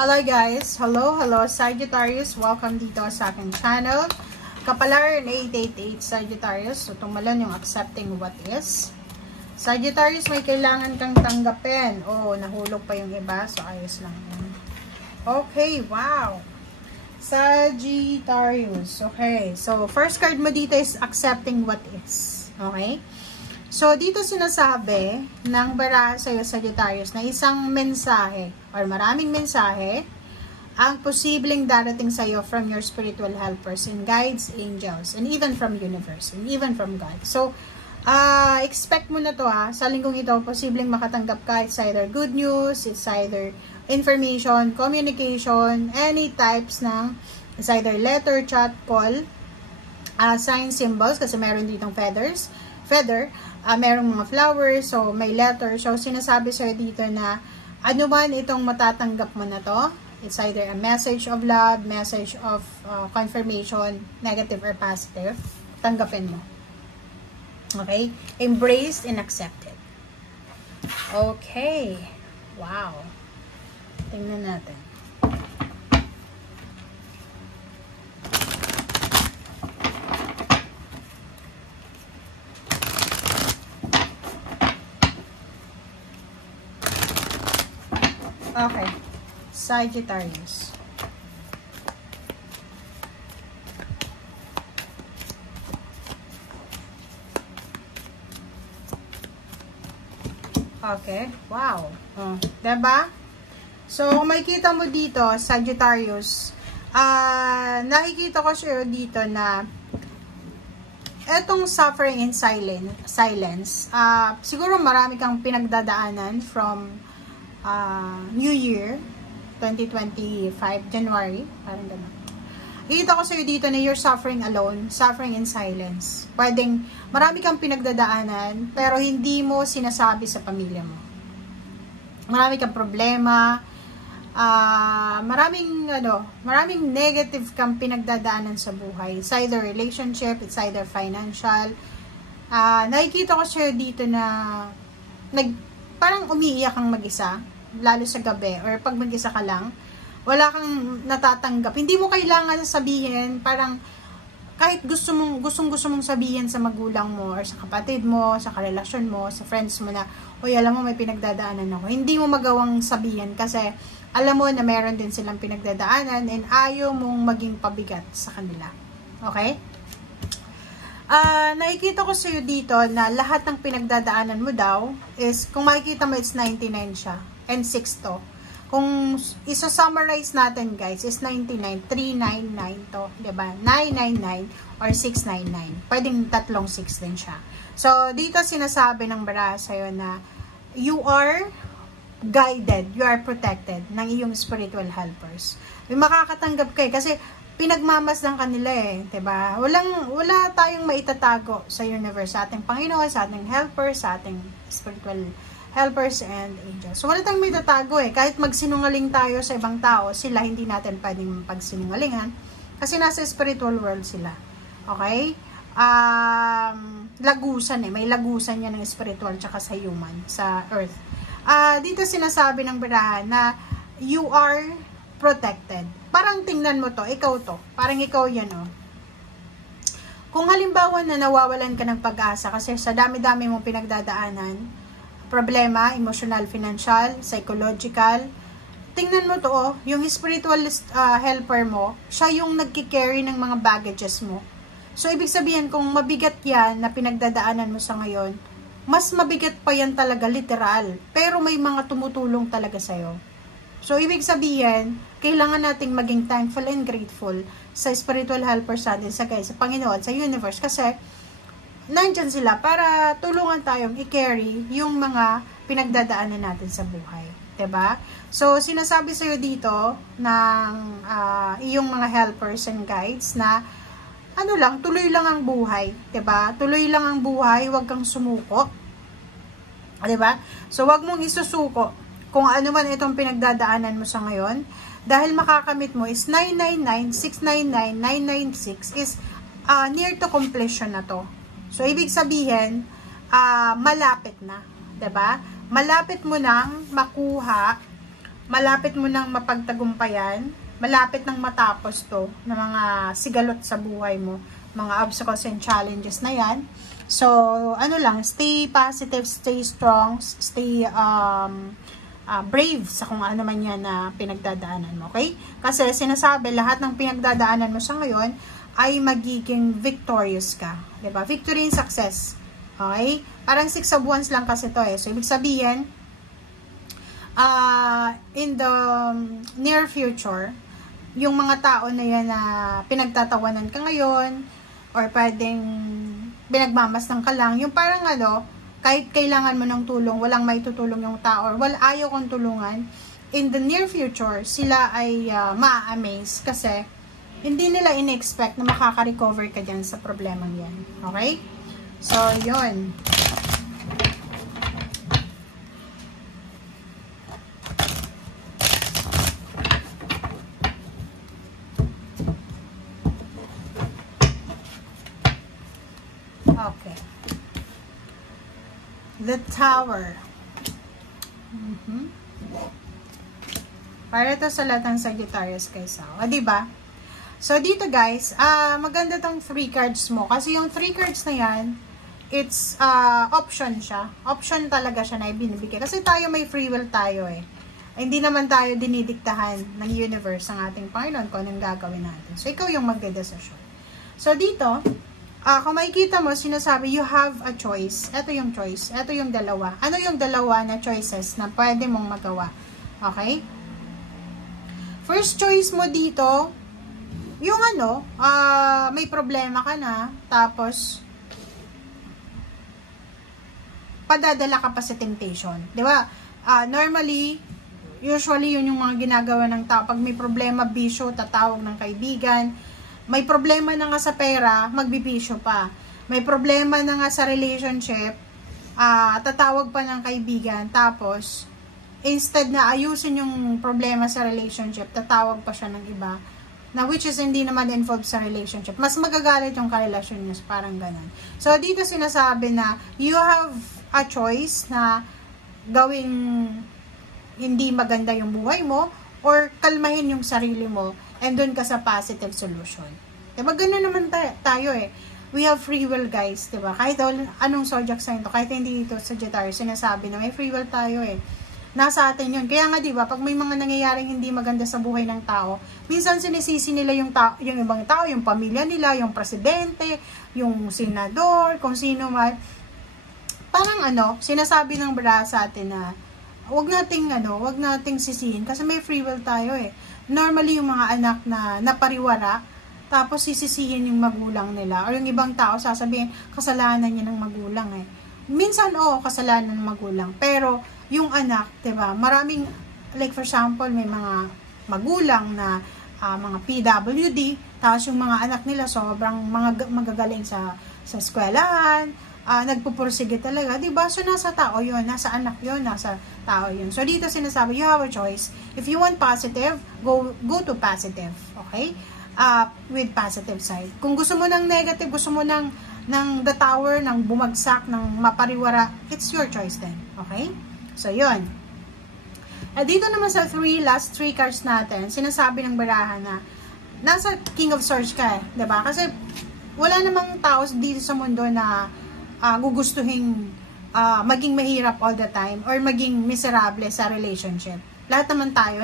Hello guys! Hello Sagittarius! Welcome dito sa aking channel. Kapalaran 888 Sagittarius. So, tumalan yung accepting what is. Sagittarius, may kailangan kang tanggapin. Oh, nahulog pa yung iba. So, ayos lang yun. Okay, wow! Sagittarius. Okay, so first card mo dito is accepting what is. Okay? So, dito sinasabi ng baraha sa'yo, Sagittarius, na isang mensahe or maraming mensahe ang posibleng darating sa'yo from your spiritual helpers and guides, angels, and even from universe, and even from God. So, expect mo na to sa linggong ito, posibleng makatanggap ka. It's either good news, it's either information, communication, any types ng, it's either letter, chat, call, sign, symbols, kasi meron ditong feather, merong mga flowers, so may letter. So, sinasabi sa'yo dito na ano man itong matatanggap mo na to, it's either a message of love, message of confirmation, negative or positive, tanggapin mo. Okay? Embraced and accepted. Okay. Wow. Tingnan natin. Okay, Sagittarius. Okay, wow. Diba? So, kung makikita mo dito, Sagittarius, nakikita ko siya dito na etong suffering in silence, siguro marami kang pinagdadaanan from New Year 2025 January, parang gano'n. Ikita ko sa'yo dito na you're suffering alone, suffering in silence. Pwedeng marami kang pinagdadaanan pero hindi mo sinasabi sa pamilya mo. Marami kang problema, maraming negative kang pinagdadaanan sa buhay. It's either relationship, it's either financial. Nakikita ko sa'yo dito na parang umiiyak kang mag-isa, lalo sa gabi, or pag mag-isa ka lang, wala kang natatanggap. Hindi mo kailangan sabihin, parang kahit gustong mong sabihin sa magulang mo, or sa kapatid mo, sa karelasyon mo, sa friends mo na, oy, alam mo, may pinagdadaanan ako. Hindi mo magawang sabihin kasi alam mo na meron din silang pinagdadaanan and ayaw mong maging pabigat sa kanila. Okay? Nakikita ko sa'yo dito na lahat ng pinagdadaanan mo daw is, kung makikita mo, it's 99 siya. And 6 to. Kung isa-summarize natin, guys, is 99. 399 to. Diba? 999 or 699. Pwedeng tatlong 6 din siya. So, dito sinasabi ng baraha sa'yo na you are guided, you are protected ng iyong spiritual helpers. May makakatanggap kayo kasi pinagmamasdan kanila diba? Wala tayong maitatago sa universe, sa ating Panginoon, sa ating helpers, sa ating spiritual helpers and angels. So, wala tayong maitatago Kahit magsinungaling tayo sa ibang tao, sila hindi natin pwedeng pagsinungalingan kasi nasa spiritual world sila. Okay? Lagusan may lagusan yan ng spiritual tsaka sa human, sa earth. Dito sinasabi ng baraha na you are protected. Parang tingnan mo to, ikaw to. Parang ikaw yan, Kung halimbawa na nawawalan ka ng pag-asa kasi sa dami-dami mong pinagdadaanan, problema, emotional, financial, psychological, tingnan mo to, yung spiritual helper mo, siya yung nagki-carry ng mga baggages mo. So, ibig sabihin, kung mabigat yan na pinagdadaanan mo sa ngayon, mas mabigat pa yan talaga, literal. Pero may mga tumutulong talaga sa'yo. So, ibig sabihin, kailangan nating maging thankful and grateful sa spiritual helpers natin, sa Panginoon, sa universe, kasi nandyan sila para tulungan tayong i-carry yung mga pinagdadaanan natin sa buhay. Diba? So, sinasabi sa'yo dito ng iyong mga helpers and guides na tuloy lang ang buhay. Diba? Tuloy lang ang buhay, huwag kang sumuko. Diba? So, huwag mong isusuko kung ano man itong pinagdadaanan mo sa ngayon. Dahil makakamit mo is 999, 699, 996 is near to completion na to. So, ibig sabihin, malapit na. Diba? Malapit mo nang makuha malapit mo nang mapagtagumpayan, malapit nang matapos to ng mga sigalot sa buhay mo, mga obstacles and challenges na yan. So, ano lang, stay positive, stay strong, stay brave sa kung ano man yan na pinagdadaanan mo, okay? Kasi sinasabi, lahat ng pinagdadaanan mo sa ngayon ay magiging victorious ka, diba? Victory and success, okay? Parang 6 of Wands lang kasi to eh. So, ibig sabihin, in the near future, yung mga tao na yan na pinagtatawanan ka ngayon, or pwedeng pinagmamasdan ka lang, yung parang ano, kahit kailangan mo ng tulong, walang may tutulong yung tao, or ayaw kong tulungan, in the near future, sila ay ma-amaze kasi hindi nila in-expect na makaka-recover ka dyan sa problemang yan. Okay? So, yun. Okay. The Tower. Para ito sa lahat ng Sagittarius guys. O, diba? So, dito guys, maganda tong 3 cards mo. Kasi yung 3 cards na yan, it's option siya. Option talaga siya na ibinibigay. Kasi tayo may free will tayo eh. Hindi naman tayo dinidiktahan ng universe ang ating Panginoon kung anong gagawin natin. So, ikaw yung magdedesisyon. So, dito, kung makikita mo, sinasabi, you have a choice. Ito yung choice. Ito yung dalawa. Ano yung dalawa na choices na pwede mong magawa? Okay? First choice mo dito, yung ano, may problema ka na, tapos, padadala ka pa sa temptation. Di ba? Normally, usually, yun yung mga ginagawa ng tao. Pag may problema, bisyo, tatawag ng kaibigan. May problema na nga sa pera, magbibisyo pa. May problema na nga sa relationship, tatawag pa ng kaibigan. Tapos, instead na ayusin yung problema sa relationship, tatawag pa siya ng iba. Na which is hindi naman involved sa relationship. Mas magagalit yung karelasyon niya, parang ganun. So, dito sinasabi na, you have a choice na gawing hindi maganda yung buhay mo, or kalmahin yung sarili mo, and doon ka sa positive solution. Diba? Ganun naman tayo eh. We have free will guys, diba? Kahit anong zodiac sign to, kahit hindi ito Sagittarius, sinasabi na may free will tayo eh. Nasa atin yun. Kaya nga diba, pag may mga nangyayaring hindi maganda sa buhay ng tao, minsan sinisisi nila yung ibang tao, yung pamilya nila, yung presidente, yung senador, kung sino man. Parang ano, sinasabi ng bra sa atin na, wag nating sisihin kasi may free will tayo eh. Normally yung mga anak na napariwara, tapos sisisihin yung magulang nila, or yung ibang tao sasabihin, kasalanan niya ng magulang eh. Minsan kasalanan ng magulang, pero yung anak, diba, maraming, like for example, may mga magulang na mga PWD, tapos yung mga anak nila sobrang magagaling sa eskwelahan, nagpupursige talaga, diba? So, nasa tao yun, nasa anak yun, nasa tao yun. So, dito sinasabi, you have a choice. If you want positive, go to positive, okay? With positive side. Kung gusto mo ng negative, gusto mo ng the tower, ng bumagsak, ng mapariwara, it's your choice then, okay? So, yun. Dito naman sa last 3 cards natin, sinasabi ng barahan na nasa King of Swords ka eh, diba? Kasi, wala namang tao dito sa mundo na gugustuhin maging mahirap all the time or maging miserable sa relationship. Lahat naman tayo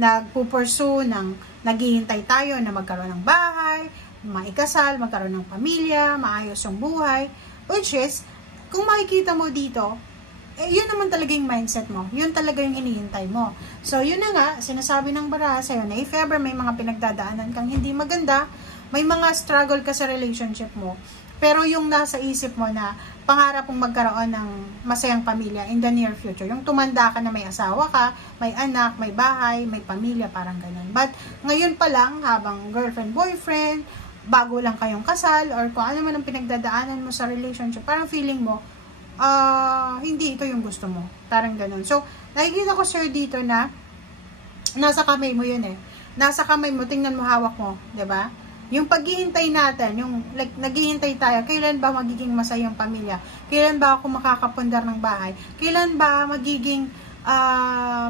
nagpupursue naghihintay tayo na magkaroon ng bahay, maikasal, magkaroon ng pamilya, maayos yung buhay, which is, kung makikita mo dito, yun naman talaga yung mindset mo. Yun talaga yung hinihintay mo. So, yun na nga, sinasabi ng baraha sa'yo na if ever may mga pinagdadaanan kang hindi maganda, may mga struggle ka sa relationship mo, pero yung nasa isip mo na pangarap mong magkaroon ng masayang pamilya in the near future, yung tumanda ka na may asawa ka, may anak, may bahay, may pamilya, parang ganun. But ngayon pa lang, habang girlfriend, boyfriend, bago lang kayong kasal, or kung ano man ang pinagdadaanan mo sa relationship, parang feeling mo, hindi ito yung gusto mo. Parang ganun. So, nakikita ko sir dito na nasa kamay mo yun eh. Nasa kamay mo, tingnan mo, hawak mo, 'di ba? Yung paghihintay natin, yung like naghihintay tayo, kailan ba magiging masayang pamilya? Kailan ba ako makakapundar ng bahay? Kailan ba magiging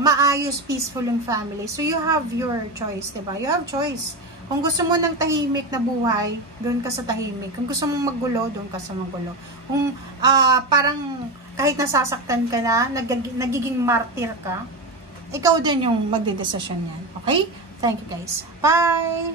maayos, peaceful yung family. So, you have your choice, diba? You have choice. Kung gusto mo ng tahimik na buhay, doon ka sa tahimik. Kung gusto mong maggulo, doon ka sa maggulo. Kung parang kahit nasasaktan ka na, nagiging martyr ka, ikaw din yung magdedesisyon yan. Okay? Thank you guys. Bye!